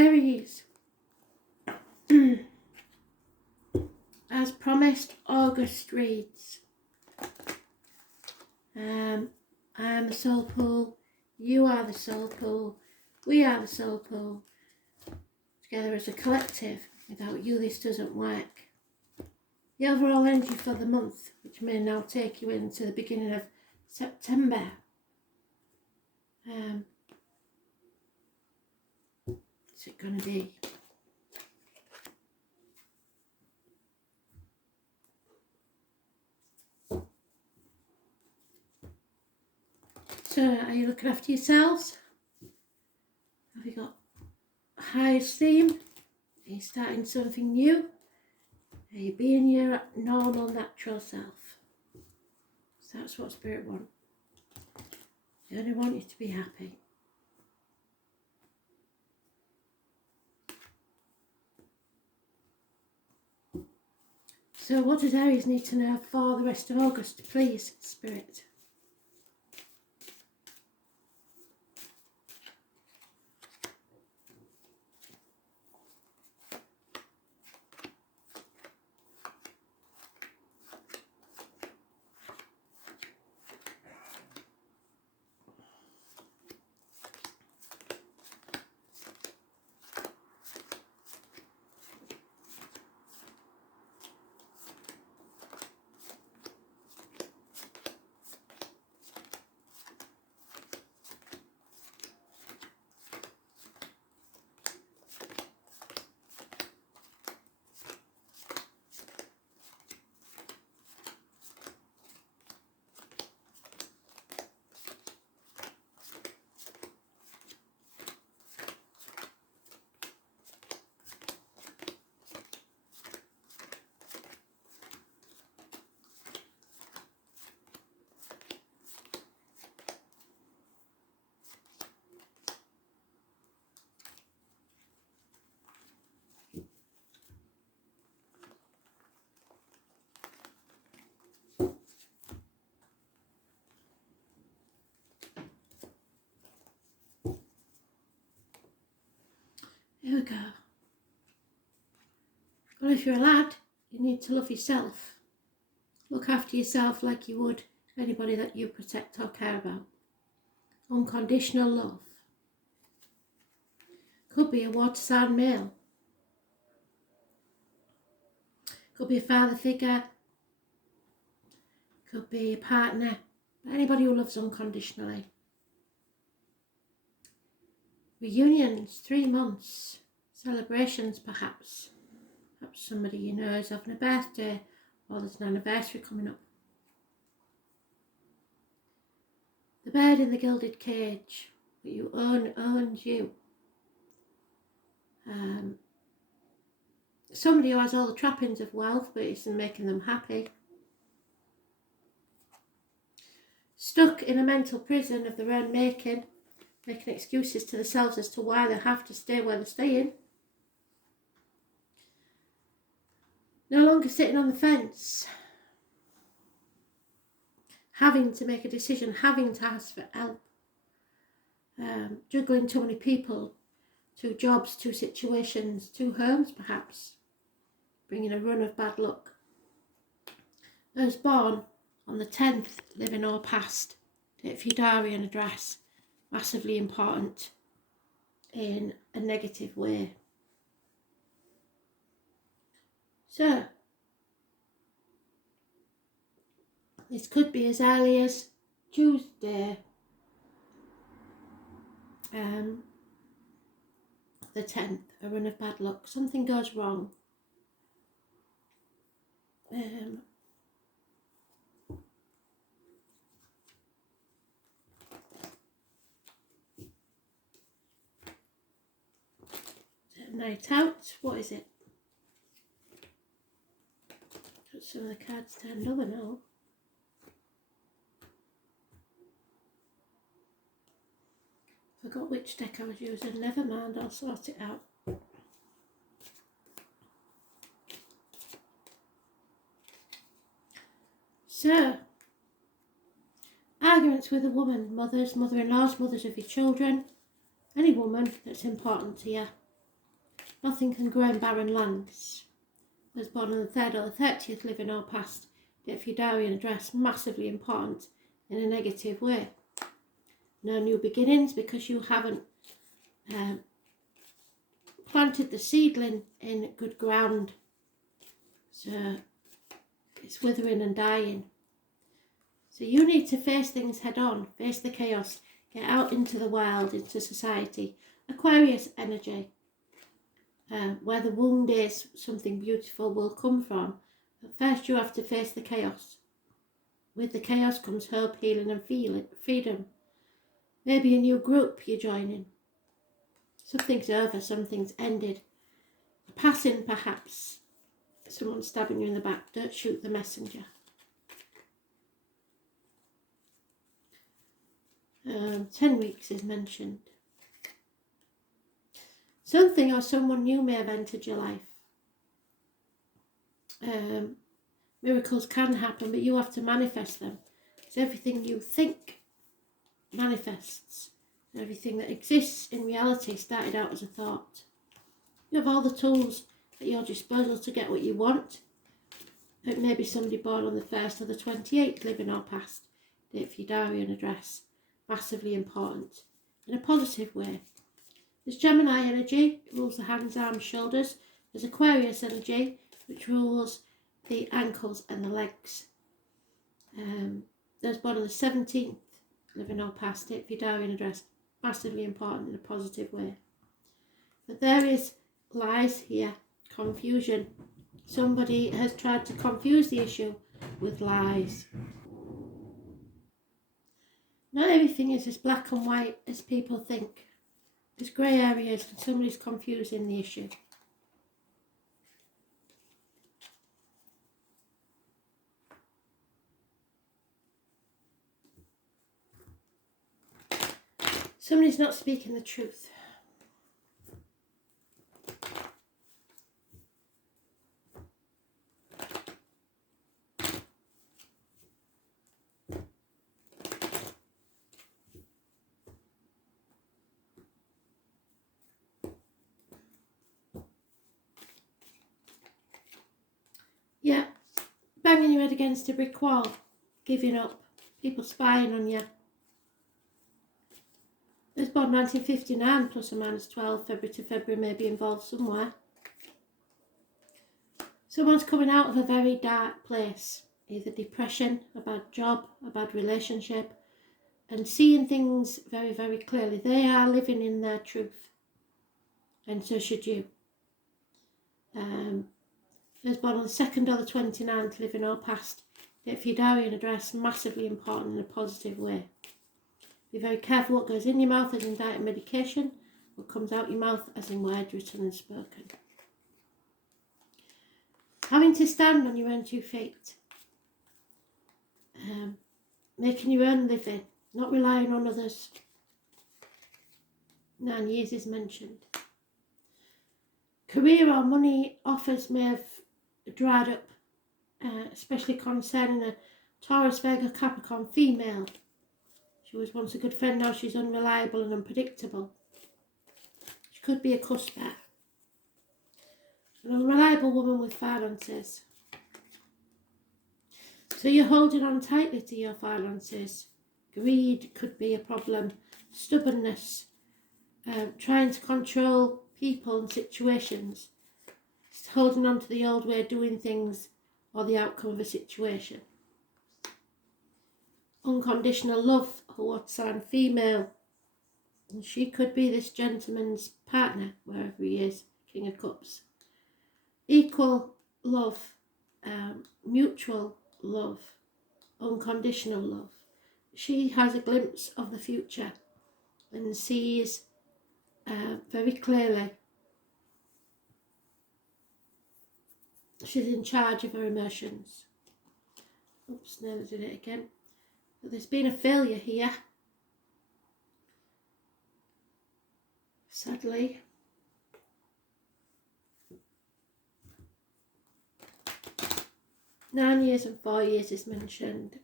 Aries, as promised, August reads. I am the soul pool, you are the soul pool, we are the soul pool. Together as a collective, without you this doesn't work. The overall energy for the month, which may now take you into the beginning of September. What's it going to be? So, are you looking after yourselves? Have you got a high esteem? Are you starting something new? Are you being your normal, natural self? So that's what Spirit wants. They only want you to be happy. So what does Aries need to know for the rest of August, please, Spirit? Here we go. Well, if you're a lad, you need to love yourself. Look after yourself like you would anybody that you protect or care about. Unconditional love. Could be a water sign male. Could be a father figure. Could be a partner. Anybody who loves unconditionally. Reunions, 3 months. Celebrations, perhaps. Perhaps somebody you know is having a birthday or there's an anniversary coming up. The bird in the gilded cage that you own owns you. Somebody who has all the trappings of wealth but isn't making them happy. Stuck in a mental prison of their own making excuses to themselves as to why they have to stay where they're staying. No longer sitting on the fence, having to make a decision, having to ask for help, juggling too many people, 2 jobs, 2 situations, 2 homes perhaps, bringing a run of bad luck. Those born on the 10th, living or past, date for your diary and address, massively important in a negative way. So, this could be as early as Tuesday, the 10th, a run of bad luck. Something goes wrong. Night out, what is it? Got some of the cards turned over now. Forgot which deck I was using, never mind, I'll sort it out. So, arguments with a woman, mothers, mother-in-laws, mothers of your children, any woman that's important to you. Nothing can grow in barren lands. Those born on the 3rd or the 30th live in or past. Date for your diary and address, massively important in a negative way. No new beginnings because you haven't planted the seedling in good ground. So it's withering and dying. So you need to face things head on, face the chaos, get out into the wild, into society. Aquarius energy, where the wound is, something beautiful will come from. But first you have to face the chaos. With the chaos comes hope, healing and freedom. Maybe a new group you're joining. Something's over, something's ended. A passing perhaps. Someone stabbing you in the back. Don't shoot the messenger. 10 weeks is mentioned. Something or someone new may have entered your life. Miracles can happen, but you have to manifest them. Because everything you think manifests. Everything that exists in reality started out as a thought. You have all the tools at your disposal to get what you want. It may be somebody born on the 1st or the 28th, living or past. Date for your diary and address. Massively important. In a positive way. There's Gemini energy, it rules the hands, arms, shoulders. There's Aquarius energy, which rules the ankles and the legs. Those born on the 17th, living or past. Date for your diary and address. Massively important in a positive way. But there is lies here, confusion. Somebody has tried to confuse the issue with lies. Not everything is as black and white as people think. There's grey areas and somebody's confusing the issue. Somebody's not speaking the truth. Yeah, banging your head against a brick wall, giving up, people spying on you. There's born 1959 plus or minus 12, February to February may be involved somewhere. Someone's coming out of a very dark place, either depression, a bad job, a bad relationship, and seeing things very, very clearly. They are living in their truth, and so should you. Those born on the 2nd or the 29th, living or past. Date for your diary and address, massively important in a positive way. Be very careful what goes in your mouth as in diet and medication, what comes out your mouth as in words written and spoken. Having to stand on your own 2 feet. Making your own living, not relying on others. 9 years is mentioned. Career or money offers may have dried up, especially concerning a Taurus, Virgo, Capricorn female. She was once a good friend, now she's unreliable and unpredictable. She could be a cusper. An unreliable woman with finances. So you're holding on tightly to your finances. Greed could be a problem. Stubbornness. Trying to control people and situations. Just holding on to the old way of doing things or the outcome of a situation. Unconditional love, water sign female. And she could be this gentleman's partner, wherever he is, King of Cups. Equal love, mutual love, unconditional love. She has a glimpse of the future and sees very clearly. She's in charge of her emotions. Oops, nearly did it again. But there's been a failure here. Sadly. Nine years and 4 years is mentioned.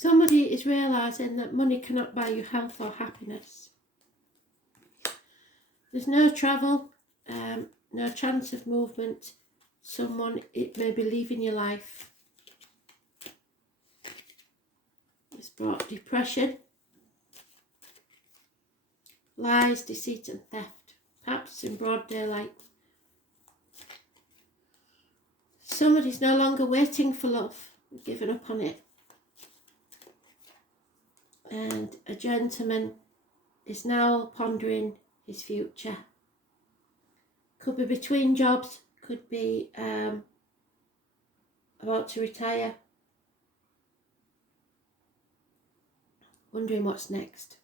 Somebody is realising that money cannot buy you health or happiness. There's no travel, no chance of movement. Someone, it may be leaving your life. It's brought depression, lies, deceit and theft, perhaps in broad daylight. Somebody's no longer waiting for love, given up on it. And a gentleman is now pondering his future. Could be between jobs, could be about to retire, wondering what's next.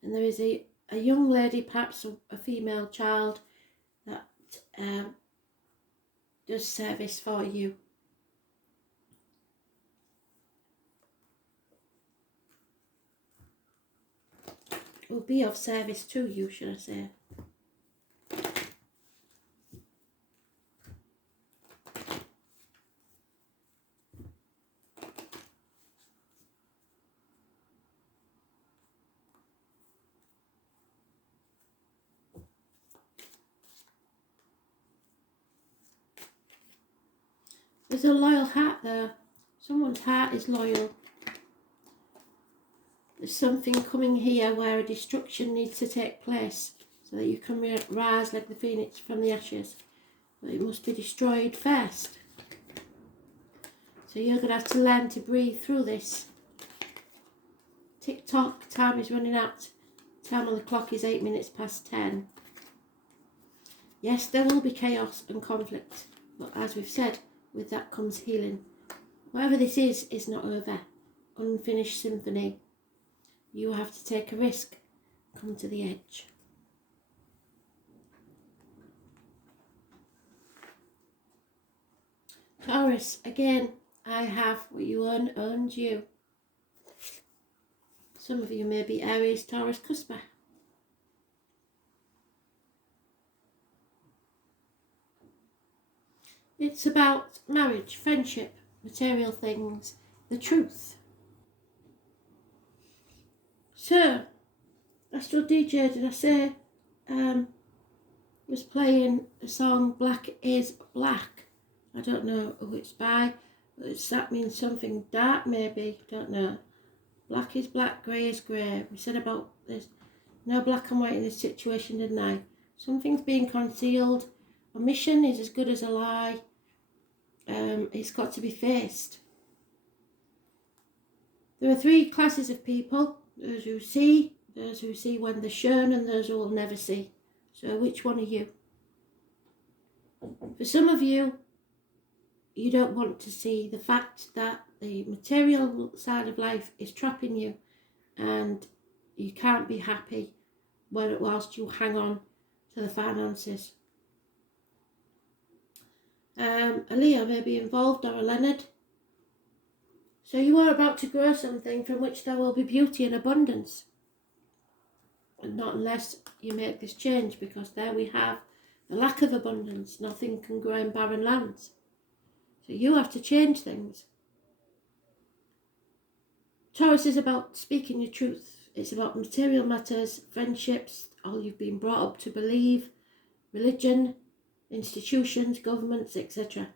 And there is a young lady, perhaps a female child, that does service for you. Will be of service to you, should I say. There's a loyal heart there. Someone's heart is loyal. There's something coming here where a destruction needs to take place so that you can rise like the phoenix from the ashes. But it must be destroyed first. So you're going to have to learn to breathe through this. Tick tock, time is running out. Time on the clock is 8 minutes past 10. Yes, there will be chaos and conflict, but as we've said, with that comes healing. Whatever this is not over. Unfinished symphony. You have to take a risk, come to the edge. Taurus, again, I have what you own owns you. Some of you may be Aries, Taurus, Cusper. It's about marriage, friendship, material things, the truth. So, Astral DJ, did I say, was playing the song Black is Black. I don't know who it's by, but that means something dark maybe, don't know. Black is black, grey is grey. We said about this, no black and white in this situation, didn't I? Something's being concealed. Omission is as good as a lie. It's got to be faced. There are three classes of people. Those who see when they're shown, and those who will never see. So which one are you? For some of you, you don't want to see the fact that the material side of life is trapping you and you can't be happy whilst you hang on to the finances. A Leo may be involved, or a Leonard. So you are about to grow something from which there will be beauty and abundance. And not unless you make this change, because there we have the lack of abundance. Nothing can grow in barren lands. So you have to change things. Taurus is about speaking your truth. It's about material matters, friendships, all you've been brought up to believe, religion, institutions, governments, etc.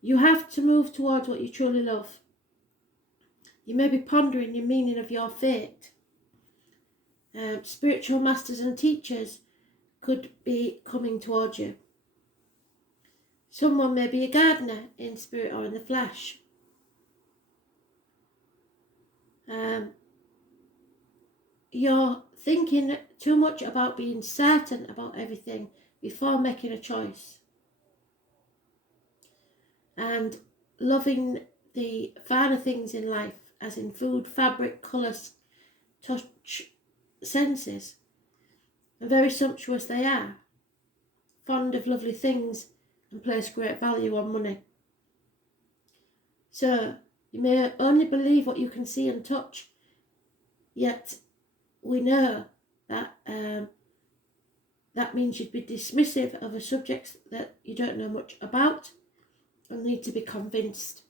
You have to move towards what you truly love. You may be pondering the meaning of your fate. Spiritual masters and teachers could be coming towards you. Someone may be a gardener in spirit or in the flesh. You're thinking too much about being certain about everything before making a choice. And loving the finer things in life, as in food, fabric, colours, touch, senses. And very sumptuous they are. Fond of lovely things and place great value on money. So, you may only believe what you can see and touch, yet we know that that means you'd be dismissive of a subject that you don't know much about, and need to be convinced.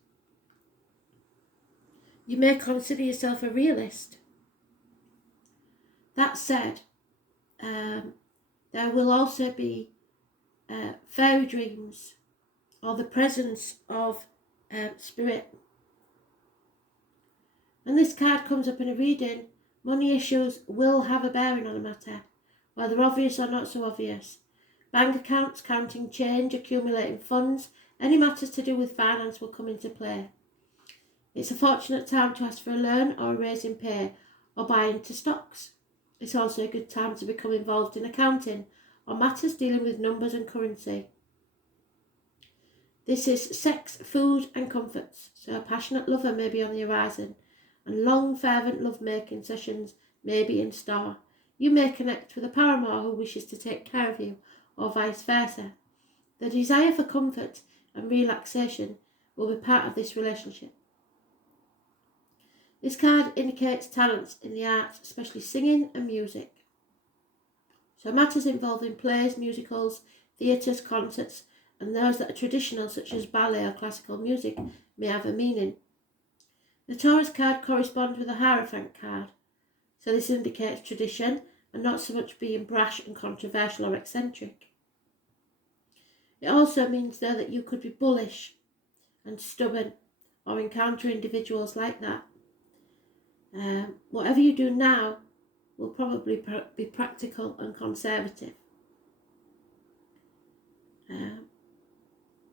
You may consider yourself a realist. That said, there will also be fairy dreams or the presence of spirit. When this card comes up in a reading, money issues will have a bearing on a matter, whether obvious or not so obvious. Bank accounts, counting change, accumulating funds, any matters to do with finance will come into play. It's a fortunate time to ask for a loan or a raise in pay or buy into stocks. It's also a good time to become involved in accounting or matters dealing with numbers and currency. This is sex, food and comforts, so a passionate lover may be on the horizon and long fervent love-making sessions may be in store. You may connect with a paramour who wishes to take care of you or vice versa. The desire for comfort and relaxation will be part of this relationship. This card indicates talents in the arts, especially singing and music. So matters involving plays, musicals, theatres, concerts, and those that are traditional, such as ballet or classical music, may have a meaning. The Taurus card corresponds with the Hierophant card, so this indicates tradition and not so much being brash and controversial or eccentric. It also means, though, that you could be bullish and stubborn or encounter individuals like that. Whatever you do now will probably be practical and conservative.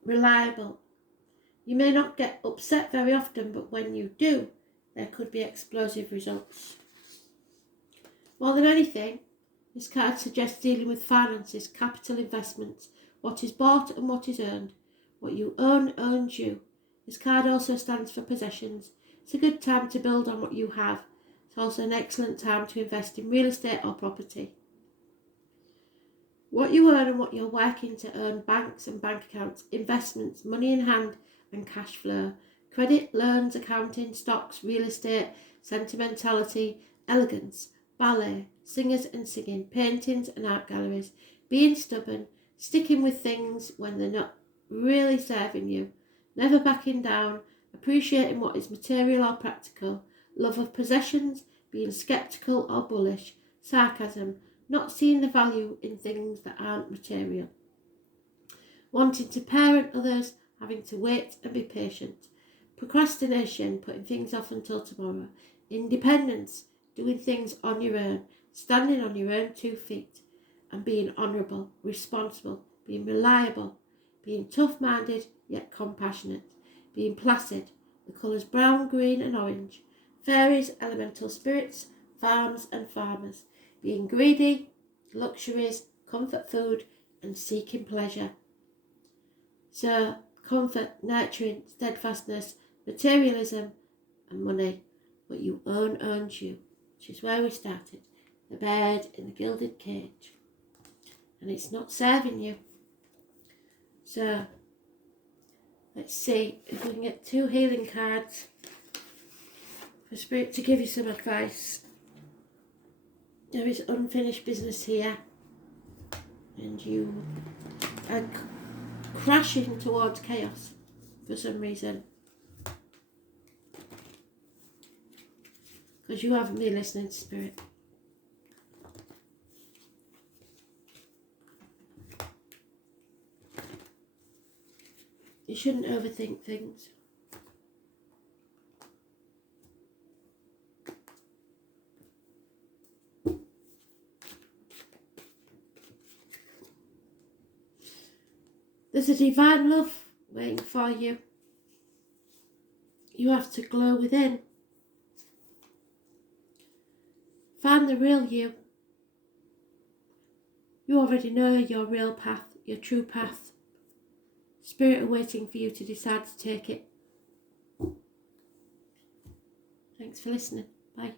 Reliable. You may not get upset very often, but when you do, there could be explosive results. More than anything, this card suggests dealing with finances, capital investments, what is bought and what is earned. What you own owns you. This card also stands for possessions. It's a good time to build on what you have. It's also an excellent time to invest in real estate or property. What you earn and what you're working to earn, banks and bank accounts, investments, money in hand and cash flow, credit, loans, accounting, stocks, real estate, sentimentality, elegance, ballet, singers and singing, paintings and art galleries, being stubborn, sticking with things when they're not really serving you, never backing down, appreciating what is material or practical, love of possessions, being sceptical or bullish, sarcasm, not seeing the value in things that aren't material, wanting to parent others, having to wait and be patient, procrastination, putting things off until tomorrow, independence, doing things on your own, standing on your own 2 feet, and being honourable, responsible, being reliable, being tough-minded yet compassionate, being placid, the colours brown, green and orange, fairies, elemental spirits, farms and farmers, being greedy, luxuries, comfort food and seeking pleasure. So comfort, nurturing, steadfastness, materialism and money. What you own owns you, which is where we started. The bird in the gilded cage. And it's not serving you. So let's see if we can get 2 healing cards for Spirit to give you some advice. There is unfinished business here, and you are crashing towards chaos for some reason, because you haven't been listening to Spirit. You shouldn't overthink things. There's a divine love waiting for you. You have to glow within. Find the real you. You already know your real path, your true path. Spirit are waiting for you to decide to take it. Thanks for listening. Bye.